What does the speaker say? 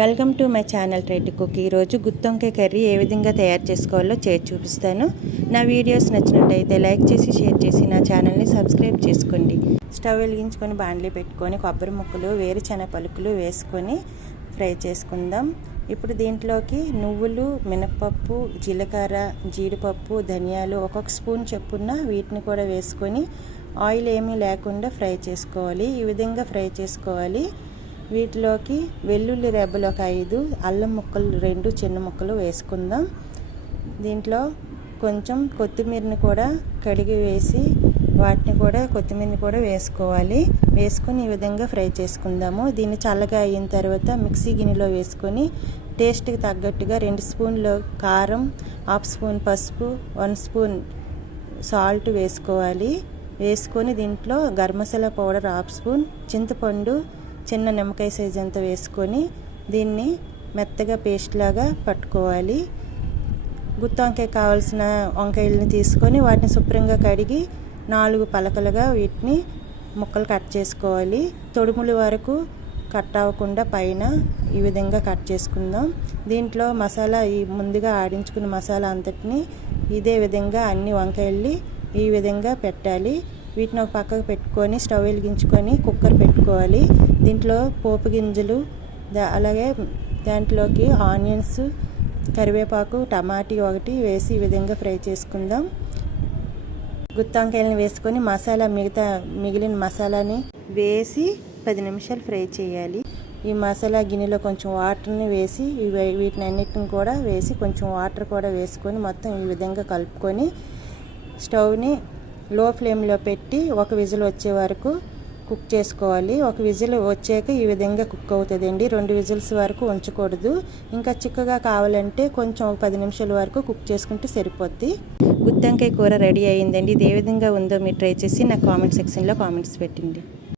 Welcome to my channel try to cook. ఈరోజు గుత్తొంకాయ curry ఏ విధంగా తయారు చేసుకోవాలో చేసి చూపిస్తాను. నా వీడియోస్ నచ్చినట్టయితే లైక్ చేసి షేర్ చేసి నా ఛానల్ని సబ్స్క్రైబ్ చేసుకోండి. స్టవ్ వెలిగించుకొని బాండ్లీ పెట్టుకొని కొబ్బరి ముక్కలు వేరుశనగ పలుకులు వేసుకొని ఫ్రై చేసుకుందాం. ఇప్పుడు దీంట్లోకి నువ్వులు, మినపప్పు, జీలకర్ర, జీడిపప్పు, ధనియాలు ఒక్కొక్క స్పూన్ చొప్పున వీటిని కూడా వేసుకొని ఆయిల్ ఏమీ లేకుండా ఫ్రై చేసుకోవాలి. ఈ విధంగా ఫ్రై చేసుకోవాలి. వీటిలోకి వెల్లుల్లి రెబ్బలు ఒక 5, అల్లం ముక్కలు 2 చిన్న ముక్కలు వేసుకుందాం. దీంట్లో కొంచెం కొత్తిమీరని కూడా కడిగి వేసి కొత్తిమీరని కూడా వేసుకోవాలి. వేసుకొని ఈ విధంగా ఫ్రై చేసుకుందాము. దీన్ని చల్లగా అయిన తర్వాత మిక్సీ గిన్నెలో వేసుకొని టేస్ట్కి తగ్గట్టుగా 2 స్పూన్లు కారం, 1/2 స్పూన్ పసుపు, 1 స్పూన్ సాల్ట్ వేసుకోవాలి. వేసుకొని దీంట్లో గరం మసాలా పౌడర్ 1/2 స్పూన్, చింతపండు చిన్న నిమ్మకాయ సైజ్ అంతా వేసుకొని దీన్ని మెత్తగా పేస్ట్ లాగా పట్టుకోవాలి. గుత్తొంకాయ కావాల్సిన వంకాయలను తీసుకొని వాటిని శుభ్రంగా కడిగి 4 పలకలుగా వీటిని ముక్కలు కట్ చేసుకోవాలి. తొడుముల వరకు కట్ అవ్వకుండా పైన ఈ విధంగా కట్ చేసుకుందాం. దీంట్లో మసాలా ముందుగా ఆడించుకున్న మసాలా అంతటిని ఇదే విధంగా అన్ని వంకాయల్ని ఈ విధంగా పెట్టాలి. వీటిని ఒక పక్కకు పెట్టుకొని స్టవ్ వెలిగించుకొని కుక్కర్ పెట్టుకోవాలి. దీంట్లో పోపు గింజలు, అలాగే దాంట్లోకి ఆనియన్స్, కరివేపాకు, టమాటీ ఒకటి వేసి ఈ విధంగా ఫ్రై చేసుకుందాం. గుత్తొంకాయలను వేసుకొని మిగిలిన మసాలాని వేసి 10 నిమిషాలు ఫ్రై చేయాలి. ఈ మసాలా గిన్నెలో కొంచెం వాటర్ని వేసి వీటిని అన్నిటిని కూడా వేసి కొంచెం వాటర్ కూడా వేసుకొని మొత్తం ఈ విధంగా కలుపుకొని స్టవ్ని లో ఫ్లేమ్లో పెట్టి ఒక విజిల్ వచ్చే వరకు కుక్ చేసుకోవాలి. ఒక విజిల్ వచ్చాక ఈ విధంగా కుక్ అవుతుందండి. 2 విజిల్స్ వరకు ఉంచకూడదు. ఇంకా చిక్కగా కావాలంటే కొంచెం 10 నిమిషాల వరకు కుక్ చేసుకుంటే సరిపోద్ది. గుత్తొంకాయ కూర రెడీ అయ్యిందండి. ఇది ఏ విధంగా ఉందో మీరు ట్రై చేసి నా కామెంట్ సెక్షన్లో కామెంట్స్ పెట్టండి.